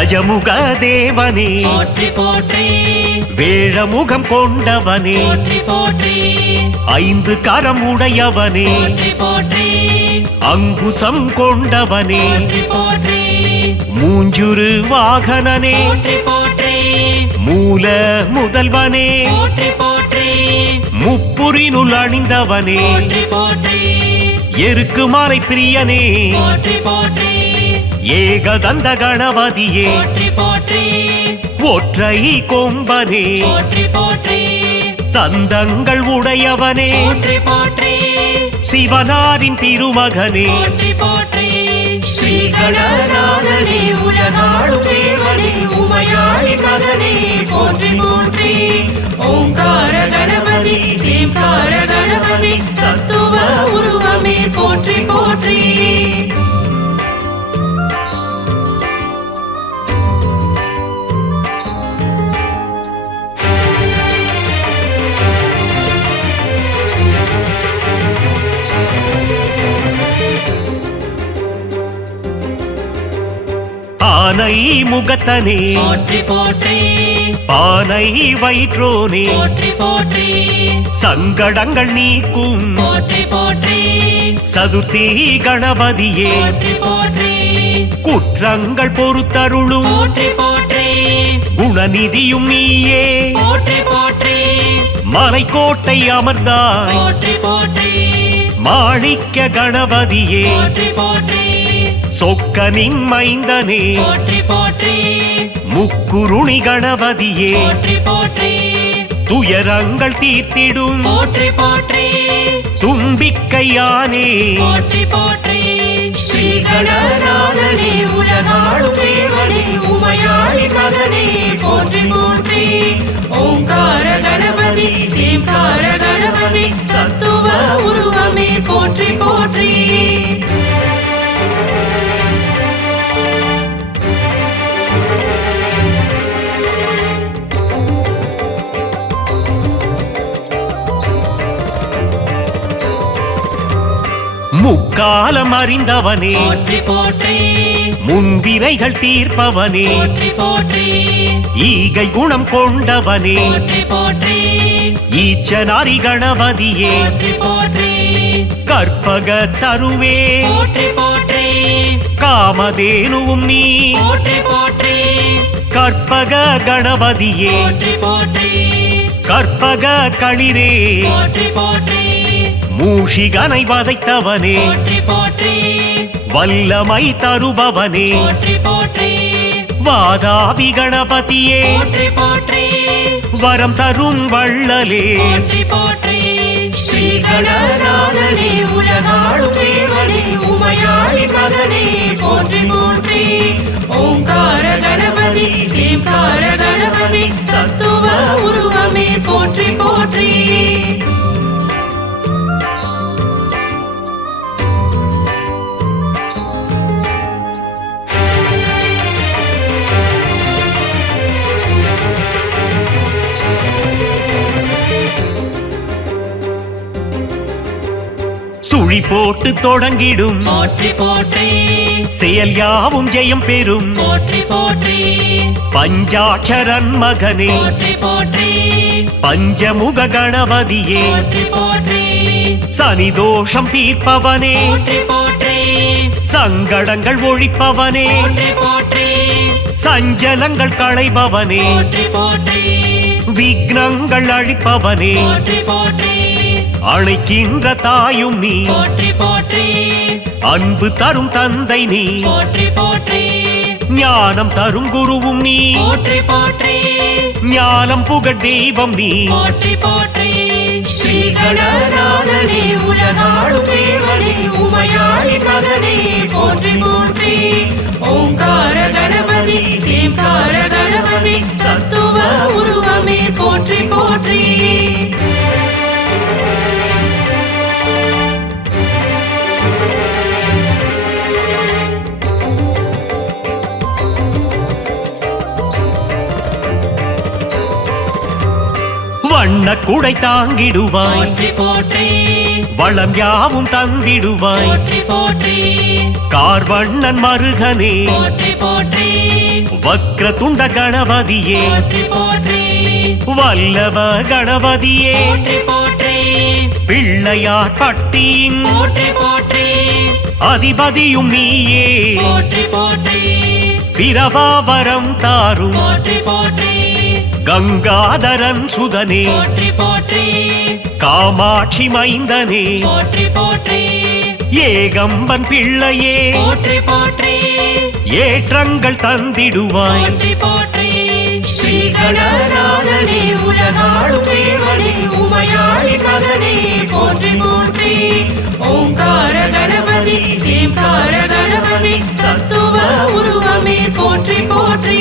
கஜமுக தேவனே போற்றி போற்றி வேழமுகம் கொண்டவனே போற்றி போற்றி ஐந்து கரம் உடையவனே போற்றி போற்றி அங்குசம் கொண்டவனே போற்றி போற்றி மூஞ்சுரு வாகனனே போற்றி போற்றி மூல முதல்வனே போற்றி போற்றி முப்புரினுள் அணிந்தவனே போற்றி போற்றி எருக்கு மாலை பிரியனே போற்றி போற்றி ஏகதந்த கணபதியே போற்றி போற்றி ஒற்றை கொம்பனே போற்றி போற்றி தந்தங்கள் உடையவனே போற்றி போற்றி சிவனாரின் திருமகனே போற்றி போற்றி ஸ்ரீ கணநாதனே உலகாளும் தேவனே உமையாளி மகனே போற்றி போற்றி ஓங்கார கணபதி தேம்கார கணபதி தத்துவ உருவமே போற்றி போற்றி ஆனை முகத்தனே போற்றி போற்றி பானை வயிற்றோனே போற்றி போற்றி சங்கடங்கள் நீக்கும் போற்றி போற்றி சதுர்த்தி கணபதியே போற்றி போற்றி குற்றங்கள் பொறுத்தருளும் போற்றி போற்றி குணநிதியும் நீயே போற்றி போற்றி மலைக்கோட்டை அமர்ந்தாய் போற்றி போற்றி மாணிக்க கணபதியே போற்றி போற்றி சொக்கனின் மைந்தனே போற்றி போற்றி முக்குருணி கணபதியே போற்றி போற்றி துயரங்கள் தீர்த்திடும் போற்றி போற்றி தும்பிக்கையானே போற்றி போற்றி ஸ்ரீ கணநாதனே உலகாளும் தேவனே உமையாளி மகனே போற்றி போற்றி ஓங்கார கணபதி தேம்கார கணபதி தத்துவ உருவமே போற்றி போற்றி முக்காலம் அறிந்தவனே போற்றி போற்றி முன்வினைகள் தீர்ப்பவனே போற்றி போற்றி ஈகை குணம் கொண்டவனே போற்றி போற்றி ஈச்சனாரி கணபதியே போற்றி போற்றி கற்பக தருவே போற்றி போற்றி காமதேனுவும் நீ போற்றி போற்றி கற்பக கணபதியே போற்றி போற்றி கற்பக களிரே போற்றி போற்றி மூஷிகனை வதைத்தவனே போற்றி போற்றி வல்லமை தருபவனே போற்றி போற்றி வாதாபி கணபதியே போற்றி போற்றி வரம் தரும் வள்ளலே போற்றி போற்றி ஸ்ரீ கணநாதனே உலகாளும் தேவனே உமையாளி மகனே போற்றி போற்றி ஓங்கார கணபதி தேம்கார கணபதி தத்துவ உருவமே போற்றி போற்றி சுழி போட்டு தொடங்கிடும் போற்றி போற்றி செயல் யாவும் ஜெயம் பெறும் போற்றி போற்றி பஞ்சாட்சரன் மகனே போற்றி போற்றி பஞ்சமுக கணபதியே போற்றி போற்றி சனி தோஷம் தீர்ப்பவனே போற்றி போற்றி சங்கடங்கள் ஒழிப்பவனே போற்றி போற்றி சஞ்சலங்கள் களைபவனே போற்றி போற்றி விக்னங்கள் அழிப்பவனே போற்றி போற்றி அழைக்கின்ற தாயும் நீ போற்றி போற்றி அன்பு தரும் தந்தை நீ போற்றி போற்றி ஞானம் தரும் குருவும் நீ போற்றி போற்றி ஞானம் புகழ் தெய்வம் நீ போற்றி போற்றி ஸ்ரீ கணநாதனே உலகாளும் தேவனே உமையாளி மகனே போற்றி போற்றி ஓங்கார கணபதி தேம்கார கணபதி தத்துவ உருவமே போற்றி போற்றி வண்ண குடை தாங்கிடுவாய் போற்றி போற்றி வளம் யாவும் தந்திடுவாய் போற்றி போற்றி கார்வண்ணன் மருகனே போற்றி போற்றி வக்ரதுண்ட கணபதியே போற்றி போற்றி வல்லவ கணபதியே போற்றி போற்றி பிள்ளையார் பட்டியின் போற்றி போற்றி அதிபதியும் நீயே போற்றி போற்றி பிரபாவரம் தாரும் போற்றி போற்றி கங்காதரன் சுதனே போற்றி போற்றி காமாட்சி மைந்தனே போற்றி போற்றி ஏகம்பன் பிள்ளையே போற்றி போற்றி ஏற்றங்கள் தந்திடுவாய் போற்றி போற்றி ஸ்ரீ கணநாதனே உலகாளும் தேவனே உமையாளி மகனே போற்றி போற்றி ஓங்கார கணபதி தேம்கார கணபதி தத்துவ உருவமே போற்றி போற்றி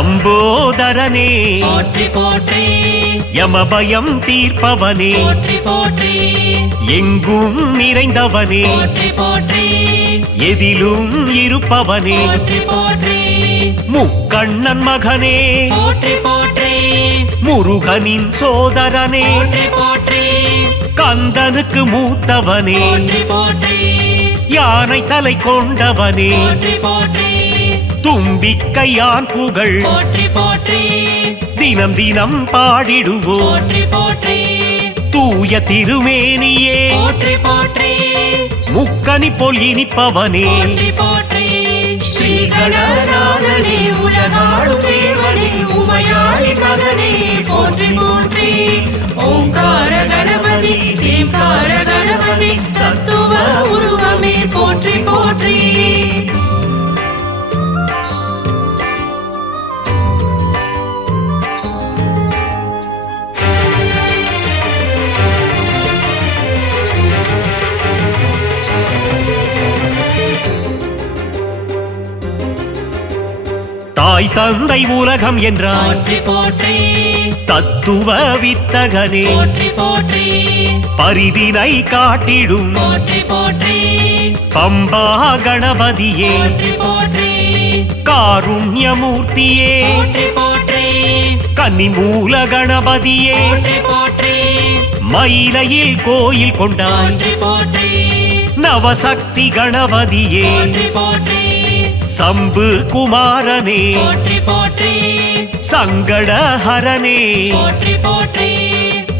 லம்போதரனே போற்றி போற்றி யமபயம் தீர்ப்பவனே போற்றி போற்றி எங்கும் நிறைந்தவனே போற்றி போற்றி எதிலும் இருப்பவனே போற்றி போற்றி முக்கண்ணன் மகனே போற்றி போற்றி முருகனின் சோதரனே போற்றி போற்றி கந்தனுக்கு மூத்தவனே போற்றி போற்றி யானை தலை கொண்டவனே போற்றி போற்றி தும்பிக்கையான் புகழ் போற்றி போற்றி தினம் தினம் பாடிடுவோம் போற்றி போற்றி தூய திருமேனியே போற்றி போற்றி முக்கனி போல் இனிப்பவனே போற்றி போற்றி ஸ்ரீ கணநாதனே உலகாளும் தேவனே உமையாளி மகனே போற்றி போற்றி ஓங்கார கணபதி தேம்கார கணபதி தத்துவ உருவமே போற்றி போற்றி தாய் தந்தை உலகம் என்றாய் போற்றி போற்றி தத்துவ வித்தகனே போற்றி போற்றி பரிதினை காட்டிடும் போற்றி போற்றி பம்பா கணபதியே போற்றி போற்றி காருண்யமூர்த்தியே போற்றி போற்றி கன்னிமூல கணபதியே போற்றி போற்றி மயிலையில் கோயில் கொண்டாய் போற்றி போற்றி நவசக்தி கணபதியே போற்றி போற்றி சம்பு குமாரனே போற்றி போற்றி சங்கடஹரனே போற்றி போற்றி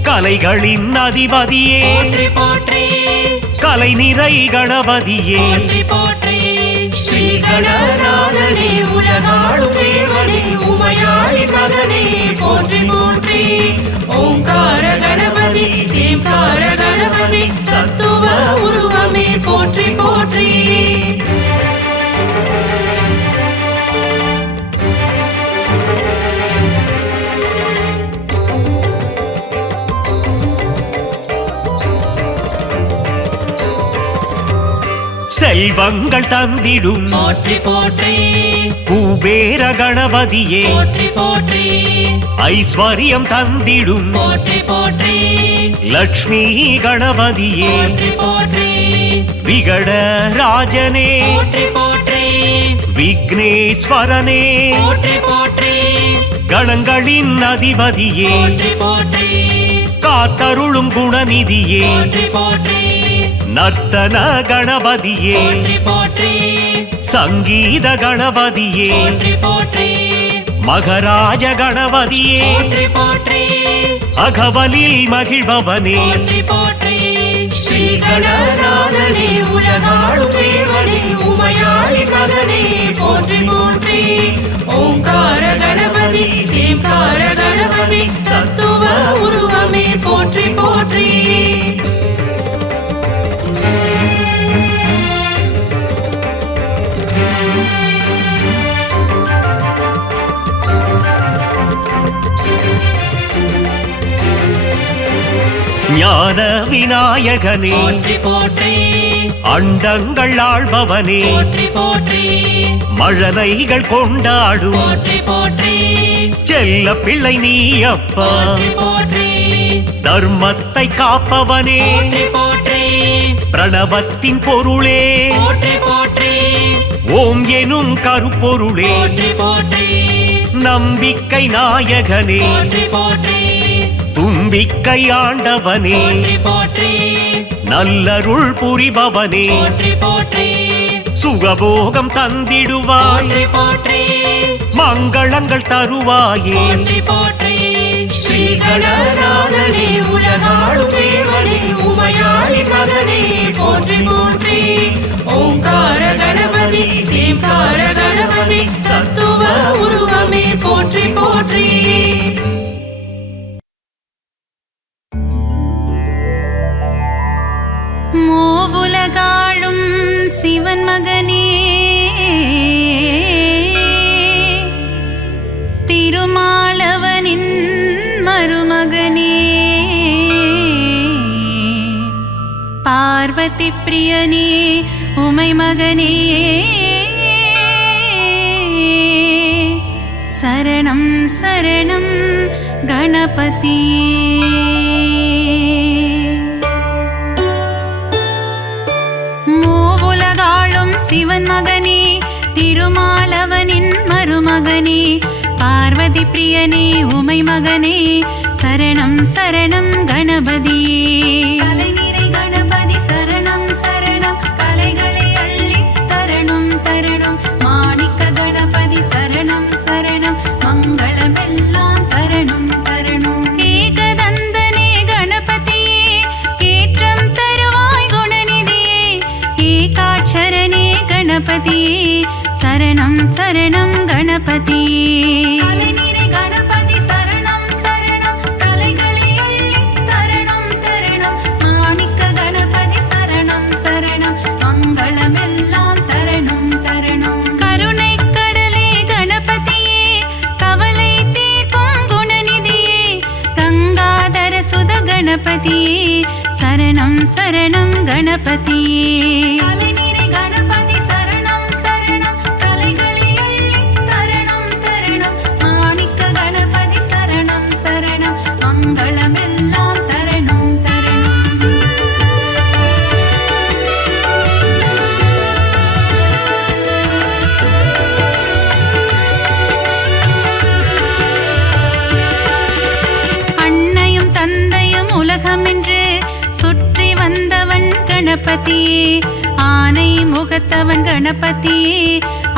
கலைகளின் அதிபதியே போற்றி போற்றி கலை நிறை கணபதியே போற்றி போற்றி ஸ்ரீ கணநாதனே உலகாளும் தேவனே உமையாளி மகனே போற்றி போற்றி ஓங்கார கணபதி தேம்கார கணபதி தத்துவ உருவமே போற்றி போற்றி செல்வங்கள் தந்திடும் போற்றி போற்றி குபேர கணபதியே போற்றி போற்றி ஐஸ்வர்யம் தந்திடும் போற்றி போற்றி லக்ஷ்மி கணபதியே போற்றி போற்றி விகட ராஜனே போற்றி போற்றி விக்னேஸ்வரனே போற்றி போற்றி கணங்களின் அதிபதியே போற்றி போற்றி காத்தருளும் குணநிதியே போற்றி போற்றி நர்த்தன கணபதியே போற்றி போற்றி சங்கீத கணபதியே போற்றி போற்றி மகராஜ கணபதியே போற்றி போற்றி அகவலில் மகிழ்பவனே போற்றி போற்றி ஸ்ரீ கணநாதனே உலகாளும் தேவனே உமையாளி மகனே போற்றி போற்றி ஓங்கார கணபதி தேம்கார கணபதி தத்துவ உருவமே போற்றி போற்றி ஞான விநாயகனே போற்றி போற்றி அண்டங்கள் ஆள்பவனே போற்றி போற்றி மழலைகள் கொண்டாடும் போற்றி போற்றி செல்ல பிள்ளை நீ அப்பா போற்றி போற்றி தர்மத்தை காப்பவனே போற்றி போற்றி பிரணவத்தின் பொருளே போற்றி போற்றி ஓம் எனும் கருப்பொருளே போற்றி போற்றி நம்பிக்கை நாயகனே போற்றி போற்றி தும்பிக்கை ஆண்டவனே போற்றி போற்றி நல்லருள் புரிபவனே போற்றி போற்றி சுகபோகம் தந்திடுவாய் போற்றி போற்றி மங்களங்கள் தருவாயே போற்றி போற்றி ஸ்ரீ கணநாதனே உலகாளும் தேவனே உமையாளி மகனே போற்றி போற்றி ஓங்கார கணபதி தேம்கார கணபதி தத்துவ உருவமே போற்றி போற்றி மூவுலகாளும் சிவன் மகனே திருமாலவனின் மருமகனே பார்வதி பிரியனே உமை மகனே சரணம் சரணம் கணபதியே சிவன் மகனே திருமாலவனின் மருமகனே பார்வதி பிரியனே உமை மகனே சரணம் சரணம் கணபதியே கலைநிறை கணபதி சரணம் சரணம் கலைகளை அள்ளி தரணும் தரணும் மாணிக்க கணபதி சரணம் சரணம் மங்களமெல்லாம் தரணும் தரணும் ஏகதந்தனே கணபதியே ஏற்றம் தருவாய் குணநிதியே ஏகாட்சரனே கணபதியே சரணம் சரணம் கணபதியே கலைநிறை கணபதி சரணம் சரணம் கலைகளை அள்ளி தரணும் தரணும் மாணிக்க கணபதி சரணம் சரணம் மங்களமெல்லாம் தரணும் தரணும் கருணை கடலே கணபதியே கவலை தீர்க்கும் குணநிதியே கங்காதர சுத கணபதியே சரணம் சரணம் கணபதியே கலைநிறை கணபதி சரணம் சரணம் கலைகளை அள்ளி தரணும் தரணும் மாணிக்க கணபதி சரணம் சரணம் மங்களமெல்லாம் தரணும் தரணும் அன்னையும் தந்தையும் உலகமென்று சுற்றி வந்தவன் கணபதியே ஆனை முகத்தவன் கணபதியே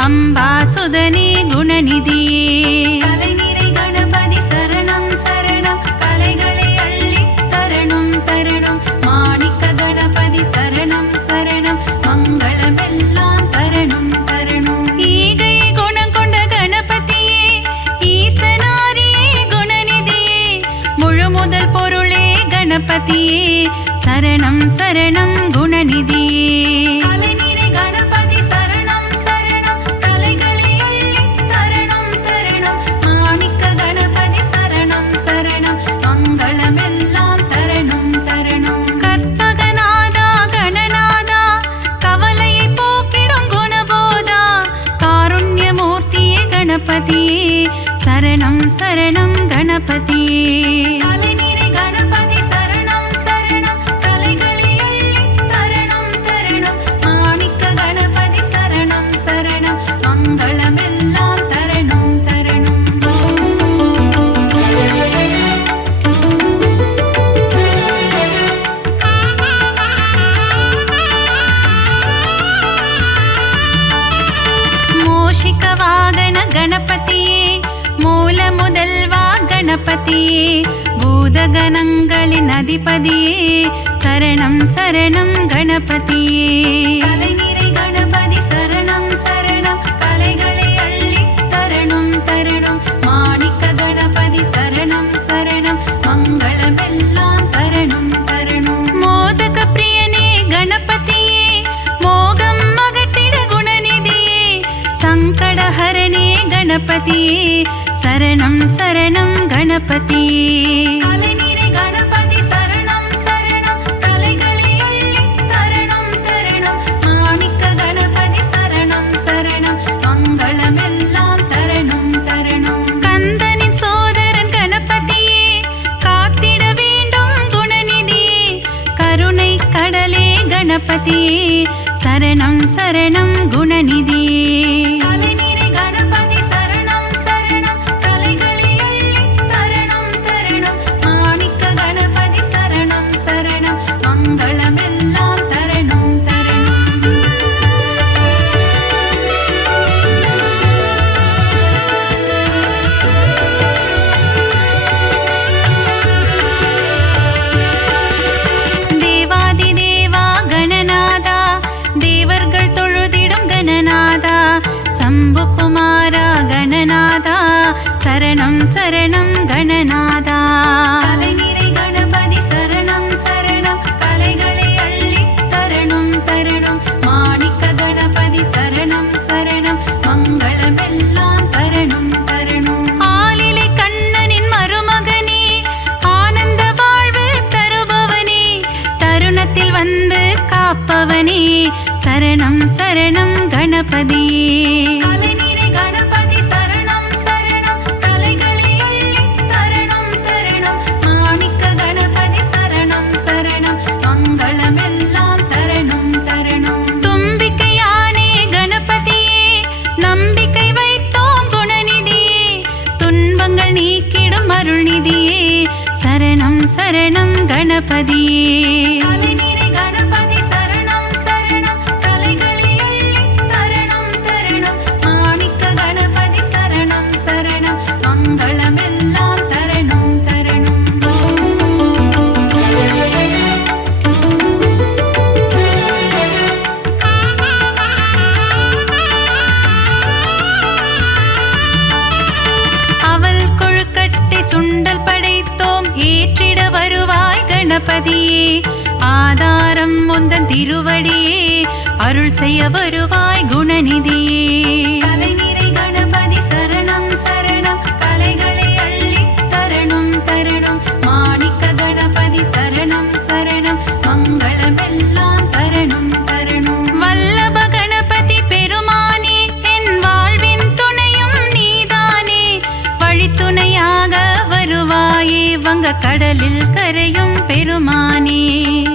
அம்பாசுதனே குணநிதியே கலைநிறை கணபதி சரணம் சரணம் கலைகளை அள்ளி தரணும் தரணும் மாணிக்க கணபதி சரணம் சரணம் மங்களமெல்லாம் தரணும் தரணும் ஈகை குணம் கொண்ட கணபதியே ஈசனாரியே குணநிதியே முழு முதல் பொருளே கணபதியே சரணம் சரணம் குணநிதியே கலைநிறை கணபதி சரணம் சரணம் கலைகளை அள்ளி தரணும் தரணும் மாணிக்க கணபதி சரணம் சரணம் மங்களமெல்லாம் தரணும் தரணும் கற்பகநாதா கணநாதா கவலையை போக்கிடும் குணபோதா காருண்யமூர்த்தியே கணபதியே சரணம் சரணம் கணபதியே கலைநிறை கணபதி சரணம் சரணம் கலைகளை அள்ளி தரணும் தரணும் மாணிக்க கணபதி சரணம் சரணம் மங்களமெல்லாம் தரணும் தரணும் மோஷிக வாகன கணபதியே மூல முதல்வா கணபதியே பூதகணங்களின் அதிபதியே சரணம் சரணம் கணபதியே கலைநிறை கணபதி சரணம் சரணம் கலைகளை அள்ளி தரணும் தரணும் மாணிக்க கணபதி சரணம் சரணம் மங்களமெல்லாம் தரணும் தரணும் மோதக பிரியனே கணபதியே மோகம் அகற்றிட குணநிதியே சங்கடஹரணே கணபதியே சரணம் சரணம் கணபதியே கலைநிறை கணபதி சரணம் சரணம் கலைகளை அள்ளி தரணும் தரணும் மாணிக்க கணபதி சரணம் சரணம் மங்களமெல்லாம் தரணும் தரணும் கந்தனின் சோதரன் கணபதியே காத்திட வேண்டும் குணநிதியே கருணை கடலே கணபதியே சரணம் சரணம் குணநிதியே கலைநிறை கணபதி சரணம் சரணம் சரணம் கணநாதா. கலைநிறை கணபதி சரணம் சரணம் கலைகளை அள்ளித் தரணும் தரணும். மாணிக்க கணபதி சரணம் சரணம் மங்களமெல்லாம் தரணும் தரணும். ஆலிலை கண்ணனின் மருமகனே ஆனந்த வாழ்வு தருபவனே தருணத்தில் வந்து காப்பவனே சரணம் சரணம் கணபதியே. கலைநிறை கணபதி சரணம் சரணம் கலைகளை அள்ளித் தரணும் தரணும். மாணிக்க கணபதி சரணம் சரணம் மங்களமெல்லாம் தரணும் தரணும். தும்பிக்கையானே கணபதியே நம்பிக்கை வைத்தோம் குணநிதியே துன்பங்கள் நீக்கிடும் அருள்நிதியே சரணம் சரணம் கணபதியே. கலைநிறை கணபதி சரணம் சரணம் கலைகளை அள்ளித் தரணும் தரணும். மாணிக்க கணபதி சரணம் சரணம் மங்களமெல்லாம் தரணும் தரணும். அவல் கொழுக்கட்டை சுண்டல் படைத்தோம் ஏற்றிட வருவாய் கணபதியே. ஆதாரம் முந்தன் திருவடியே அருள் செய்ய வருவாய் குணநிதியே. கலைநிறை கணபதி சரணம் சரணம் கலைகளை அள்ளித் தரணும் தரணும். மாணிக்க கணபதி சரணம் சரணம் மங்களமெல்லாம் தரணும் தரணும். வல்லப கணபதி பெருமானே என் வாழ்வின் துணையும் நீதானே வழித்துணையாக வருவாயே வங்க கடலில் கரையும் பெருமானே.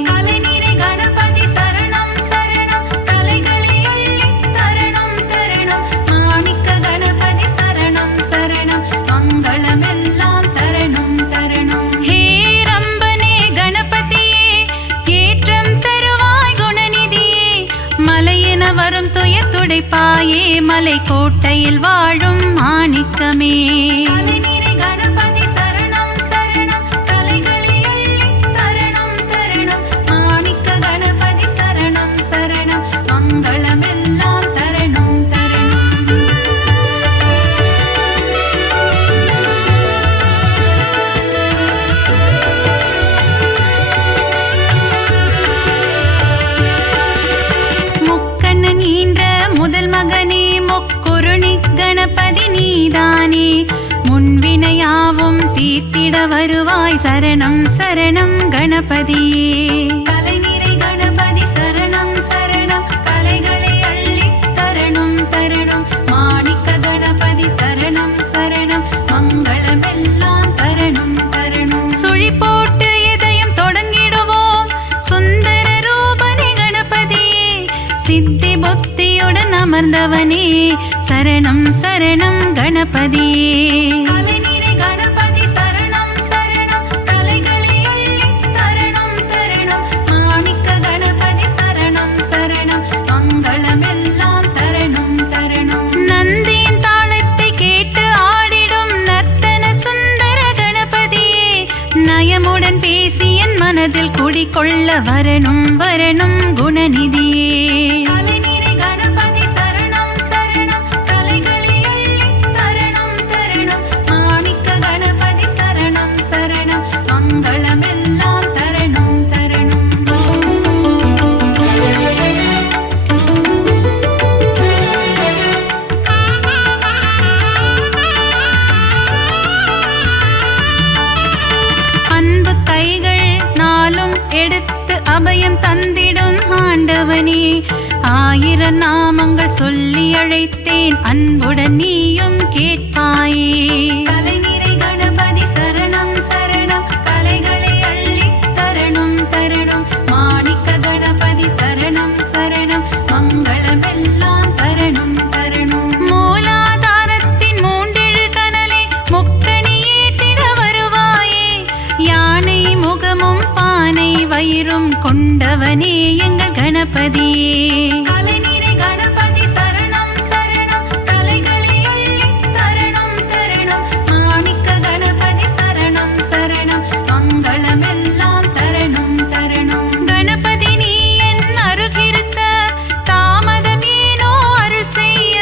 கலைநிறை கணபதி சரணம் சரணம் கலைகளை அள்ளித் தரணும் தரணும். மாணிக்க கணபதி சரணம் சரணம் மங்களமெல்லாம் தரணும் தரணும். ஹே ரம்பனே கணபதியே ஏற்றம் தருவாய் குணநிதியே மலையென வரும் துயர் துடைப்பாயே மலை கோட்டையில் வாழும் மாணிக்கமே. கலைநிறை கணபதி சரணம் சரணம் கலைகளை அள்ளித் தரணும் தரணும். மாணிக்க கணபதி சரணம் சரணம் மங்களமெல்லாம் தரணும் தரணும். முக்கண்ணன் ஈன்ற முதல் மகனே முக்குருணி கணபதி நீதானே முன்வினையாவும் தீர்த்திட வருவாய் சரணம் சரணம் கணபதியே. கலைநிறை கணபதி சரணம் சரணம் கலைகளை அள்ளித் தரணும் தரணும். மாணிக்க கணபதி சரணம் சரணம் மங்களமெல்லாம் தரணும் தரணும். சுழி போட்டு இதயம் தொடங்கிடுவோம் சுந்தர ரூபனே கணபதியே சித்தி புத்தியுடன் அமர்ந்தவனே சரணம் சரணம் கணபதியே. கலைநிறை கணபதி சரணம் சரணம் கலைகளை அள்ளித் தரணும் தரணும். மாணிக்க கணபதி சரணம் சரணம் மங்களமெல்லாம் தரணும் தரணும். நந்தியின் தாளத்தை கேட்டு ஆடிடும் நர்த்தன சுந்தர கணபதியே நயமுடன் பேசி என் மனதில் குடிகொள்ள வரணும் வரணும் குணநிதியே. கலைநிறை கணபதி சரணம் சரணம் கலைகளை அள்ளித் தரணும் தரணும். மாணிக்க கணபதி சரணம் சரணம் மங்களமெல்லாம் தரணும் தரணும். அன்பு கைகள் நாளும் எடுத்து அபயம் தந்திடும் ஆண்டவனே ஆயிரம் நாமங்கள் சொல்லி அழைத்தேன் அன்புடன் நீயும் கேட்பாயே. கலைநிறை கணபதி சரணம் சரணம் கலைகளை அள்ளித் தரணும் தரணும். மாணிக்க கணபதி சரணம் சரணம் மங்களமெல்லாம் தரணும் தரணும். மூலாதாரத்தின் மூண்டெழு கனலை முக்கணி ஏற்றிட வருவாயே யானை முகமும் பானை வயிறும் கொண்டவனே எங்கள் கணபதியே. கலைநிறை கணபதி சரணம் சரணம் கலைகளை அள்ளித் தரணும் தரணும். மாணிக்க கணபதி சரணம் சரணம் மங்களமெல்லாம் தரணும் தரணும். கணபதி நீ என் அருகிருக்க தாமதம் ஏனோ அருள் செய்ய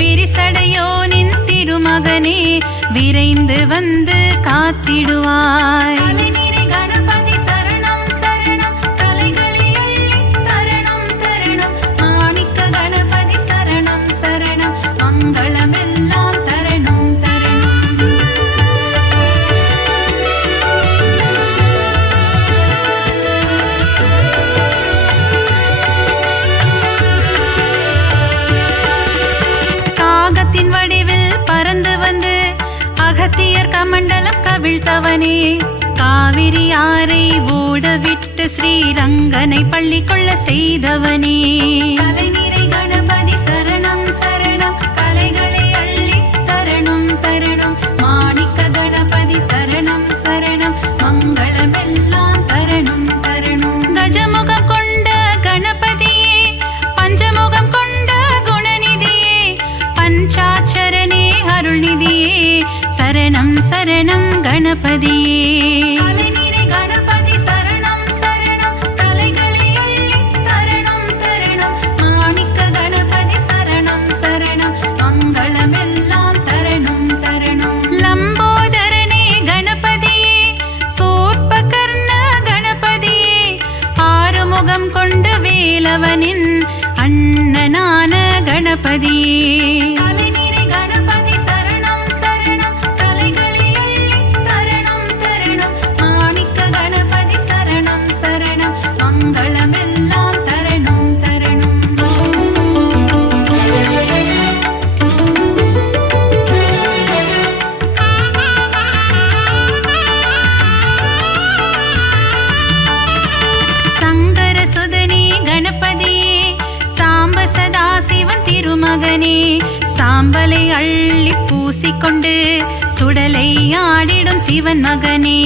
விரிசடையோனின் திருமகனே விரைந்து வந்து காத்திடுவாய். தலைநிறை கணபதி சரணம் சரணம், தலைகளை அள்ளி தரணம் தரணம். மாணிக்க கணபதி சரணம் சரணம், மங்களமெல்லாம் தரணம் தரணம். காகத்தின் வடிவில் பறந்து வந்து அகத்தியர் கமண்டலம் கவிழ்த்தவனே, காவிரி ஆரை ஓடவிட்டு ஸ்ரீரங்கனை பள்ளி கொள்ள செய்தவனே. தலைநிறை கணபதி சரணம் சரணம், கலைகளை அள்ளி தரணம் தரணம். மாணிக்க கணபதி சரணம் சரணம், மங்களமெல்லாம் தரணம் தரணம். கஜமுகம் கொண்ட கணபதியே, பஞ்சமுகம் கொண்ட குணநிதியே, பஞ்சாட்சரனே அருள்நிதியே, சரணம் சரணம் கணபதியே. தலைநிறை கணபதி சரணம் சரணம், தலைகளை அள்ளி தரணம் தரணம். மாணிக்க கணபதி சரணம் சரணம், மங்களமெல்லாம் தரணம் தரணம். லம்போதரனே கணபதியே, சூர்பகர்ண கணபதியே, ஆறுமுகம் கொண்ட வேலவனின் அண்ணனான கணபதியே. தலைநிறை கணபதி சரணம் சரணம், தலைகளை அள்ளி தரணம் தரணம். மாணிக்க கணபதி சரணம் சரணம், மங்களமெல்லாம் தரணம் தரணம். சங்கர சுதனே கணபதியே, சாம்ப சதாசிவன் திருமகனே, சாம்பலை அள்ளி பூசிக்கொண்டு சுடலை ஆடிடும் சிவன் மகனே.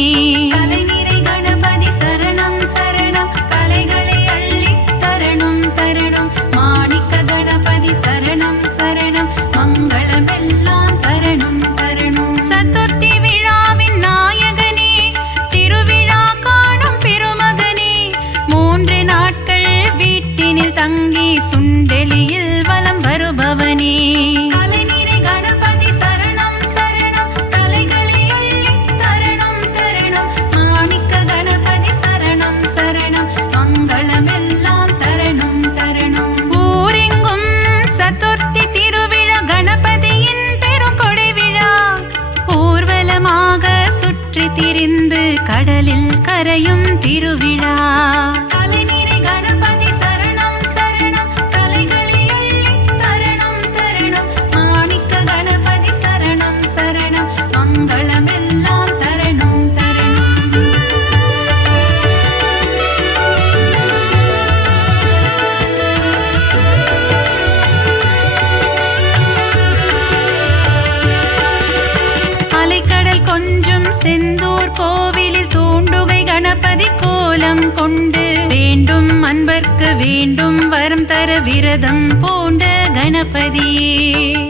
தலைநிறை கணபதி சரணம் சரணம், கலைகளை அள்ளி தரணம் தரணம். மாணிக்க கணபதி சரணம் சரணம், மங்களமெல்லாம் தரணம் தரணம். சதுர்த்தி விழாவின் நாயகனே, திருவிழா காணும் பெருமகனே, 3 நாட்கள் வீட்டினில் தங்கி சுண்டெலியில் வலம் வருபவனே. தலைநிறை கணபதி சரணம் சரணம், தலைகளை அள்ளி தரணம் தரணம். மாணிக்க கணபதி சரணம் சரணம், மங்களமெல்லாம் தரணம் தரணம். ஊரெங்கும் சதுர்த்தி திருவிழா, கணபதியின் பெருங்கொடை விழா, ஊர்வலமாக சுற்றி திரிந்து கடலில் கரையும் திருவிழா. தலைநிறை கணபதி சரணம் சரணம், தலைகளை அள்ளி தரணம் தரணம். மாணிக்க கணபதி சரணம் சரணம், மங்களமெல்லாம் தரணம் தரணம். அலைக்கடல் கொஞ்சும் செந்தூர் கோவிலில் தூண்டுகை கணபதி கோலம் கொண்டு வேண்டும் அன்பர்க்கு வேண்டும் வரம் தர விரதம் பூண்ட கணபதியே.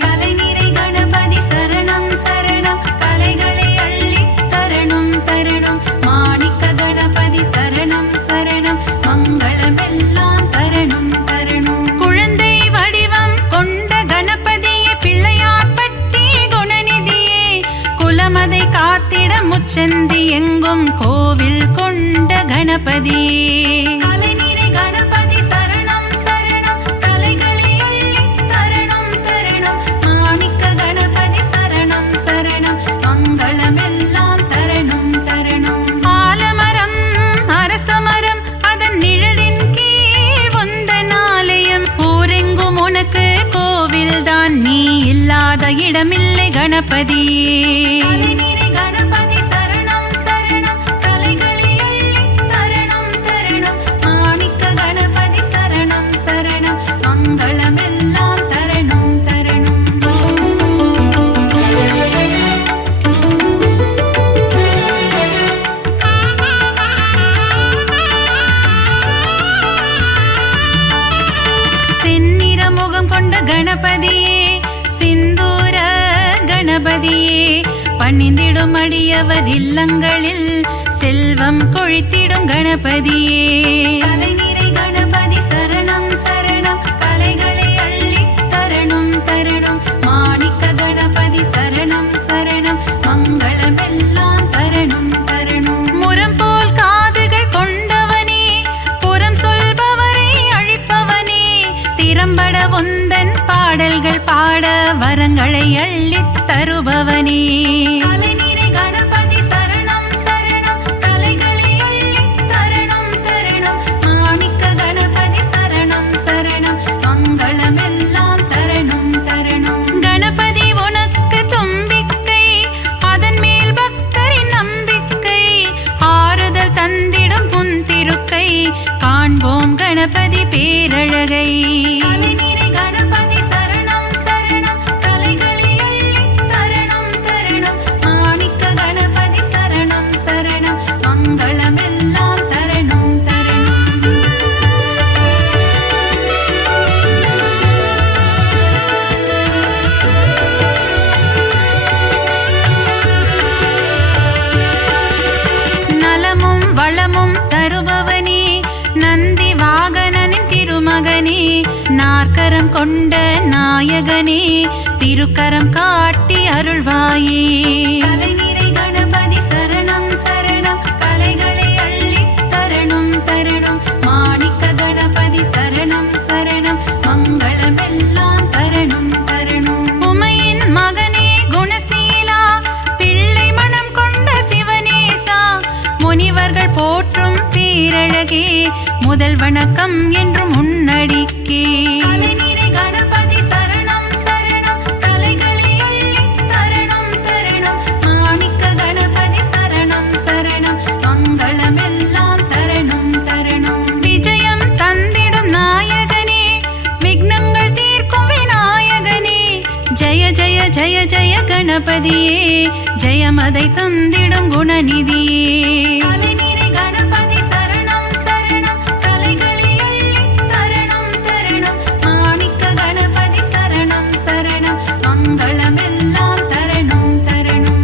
தலைநிறை கணபதி சரணம் சரணம், கலைகளை அள்ளி தரணம் தரணம். மாணிக்க கணபதி சரணம் சரணம், மங்களமெல்லாம் தரணம் தரணம். குழந்தை வடிவம் கொண்ட கணபதியே, பிள்ளையார்பட்டி குணநிதியே, குலமதை காத்திட முச்சந்தி எங்கும் கோவில் கொண்ட கணபதியே. தலைநிறை கணபதி சரணம் சரணம், கலைகளை அள்ளி தரணம் தரணம். மாணிக்க கணபதி சரணம் சரணம், மங்களமெல்லாம் தரணம் தரணம். ஆலமரம் அரசமரம் அதன் நிழலின் கீழ் உந்தன் ஆலயம், ஊரெங்கும் உனக்கு கோவில்தான், நீ இல்லாத இடமில்லை கணபதியே. தலைநிறை கணபதி சரணம் சரணம், கலைகளை அள்ளி தரணம் தரணம். மாணிக்க கணபதி சரணம் சரணம், மங்களமெல்லாம் தரணம் தரணம். செந்நிற முகம் கொண்ட கணபதியே, சிந்தூர கணபதியே, பணிந்திடும் அடியவர் இல்லங்களில் செல்வம் கொழித்திடும் கணபதியே. தலைநிறை கணபதி சரணம் சரணம், கலைகளை அள்ளி தரணம் தரணம். மாணிக்க கணபதி சரணம் சரணம், மங்கள கணபதி பேரழகை. கலைநிறை கணபதி சரணம் சரணம் கலைகளை அள்ளித் தரணும் தரணும். மாணிக்க கணபதி சரணம் சரணம் மங்களமெல்லாம் தரணும் தரணும். நலமும் வளமும் தருபவனே நந்தி வாகனனின் திருமகனே. நாற்கரம் கொண்ட நாயகனே திருக்கரம் காட்டி அருள்வாயே. கலைநிறை கணபதி சரணம் சரணம் கலைகளை அள்ளித் தரணும் தரணும். மாணிக்க கணபதி சரணம் சரணம் மங்களமெல்லாம் தரணும் தரணும். உமையின் மகனே குணசீலா பிள்ளை மனம் கொண்ட சிவனேசா. முனிவர்கள் போற்றும் பேரழகே முதல் வணக்கம் என்றும் முன்னடிக்கே. கலைநிறை கணபதி சரணம் சரணம் கலைகளை அள்ளித் தரணும் தரணும். மாணிக்க கணபதி சரணம் சரணம் மங்களமெல்லாம் தரணும் தரணும். விஜயம் தந்திடும் நாயகனே விக்னங்கள் தீர்க்கும் விநாயகனே. ஜெய ஜெய ஜெய ஜெய கணபதியே ஜெயமதை தந்திடும் குணநிதியே. கலைநிறை கணபதி சரணம் சரணம் கலைகளை அள்ளித் தரணும் தரணும். மாணிக்க கணபதி சரணம் சரணம் மங்களமெல்லாம் தரணும் தரணும்.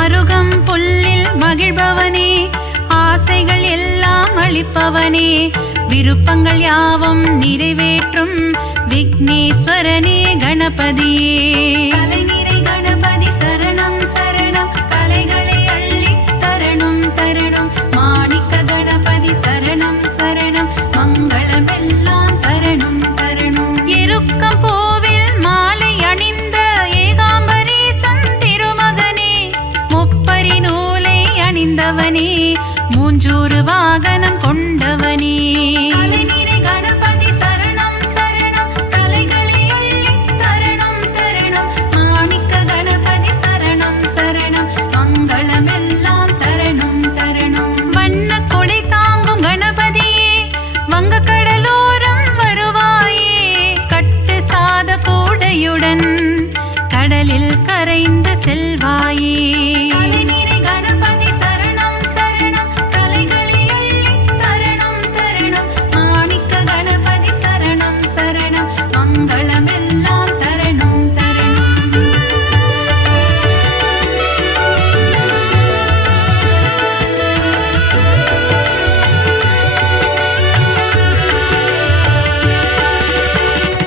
அருகம் புல்லில் மகிழ்பவனே ஆசைகள் எல்லாம் அளிப்பவனே. விருப்பங்கள் யாவும் நிறைவேற்றும் விக்னேஸ்வரனே கணபதியே. கலைநிறை கணபதி சரணம் சரணம் கலைகளை அள்ளித் தரணும் தரணும். மாணிக்க கணபதி சரணம் சரணம் மங்களமெல்லாம் தரணும் தரணும். எருக்கம் பூவில் மாலை அணிந்த ஏகாம்பரேசன் திருமகனே. முப்பரி நூலை அணிந்தவனே மூஞ்சூறு வாகனம் கொண்டவனே. கலைநிறை கணபதி சரணம் சரணம் கலைகளை அள்ளித் தரணும் தரணும். மாணிக்க கணபதி சரணம் சரணம் மங்களமெல்லாம் தரணும் தரணும். வண்ண கொடை தாங்கும் கணபதியே வங்க கடலோரம் வருவாயே. கட்டு சாத கூடையுடன் கடலில் கரைந்து செல்வாயே. கலைநிறை கணபதி சரணம் சரணம் கலைகளை அள்ளித் தரணும் தரணும். மாணிக்க கணபதி சரணம் சரணம் மங்களமெல்லாம் தரணும் தரணும்.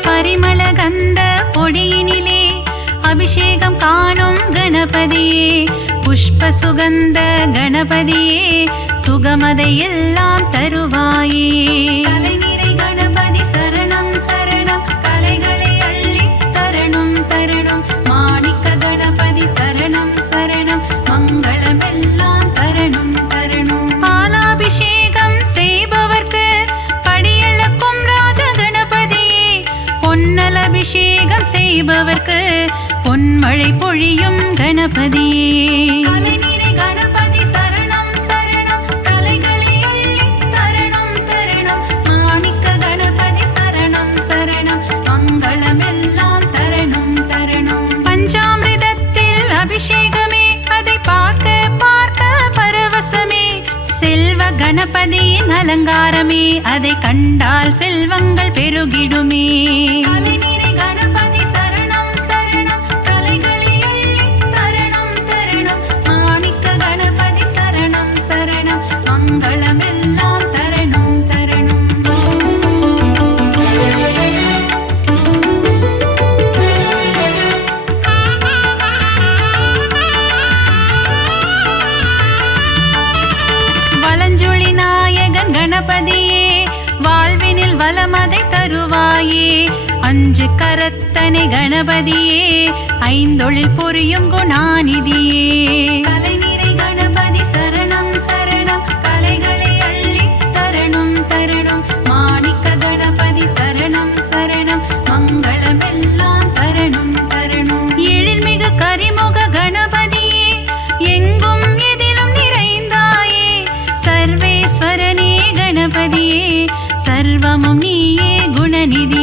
பரிமள கந்த பொடியினிலே அபிஷேகம் காணும் கணபதியே. புஷ்ப சுகந்த கணபதியே சுகமதை எல்லாம் தருவாயே. கலைநிறை கணபதி சரணம் சரணம் கலைகளை அள்ளித் தரணும் தரணும். மாணிக்க கணபதி சரணம் சரணம் மங்களமெல்லாம் தரணும் தரணும். பாலாபிஷேகம் செய்பவர்க்கு படியளக்கும் ராஜ கணபதியே. பொன்னல் அபிஷேகம் செய்பவர்க்கு பொன்மழை பொழியும் கணபதியே. கலைநிறை கணபதி சரணம் சரணம் கலைகளை அள்ளித் தரணும் தரணும். மாணிக்க கணபதி சரணம் சரணம் மங்களமெல்லாம் தரணும் தரணும். பஞ்சாமிர்தத்தில் அபிஷேகமே அதை பார்க்க பார்க்க பரவசமே. செல்வ கணபதியின் அலங்காரமே அதை கண்டால் செல்வங்கள் பெருகிடுமே. கலைநிறை கணபதி சரணம் சரணம் கலைகளை அள்ளித் தரணும் தரணும். மாணிக்க கணபதி சரணம் சரணம் மங்களமெல்லாம் தரணும் தரணும். வலஞ்சுழி நாயகன் கணபதியே வாழ்வினில் வளமதை தருவாயே. அஞ்சு கரத்தனை கணபதியே ஐந்தொழில் புரியும் குணாநிதியே. கலைநிறை கணபதி சரணம் சரணம் கலைகளை அள்ளித் தரணும் தரணும். மாணிக்க கணபதி சரணம் சரணம் மங்களமெல்லாம் சர்வேஸ்வரனே கணபதியே சர்வமும் நீயே குணநிதியே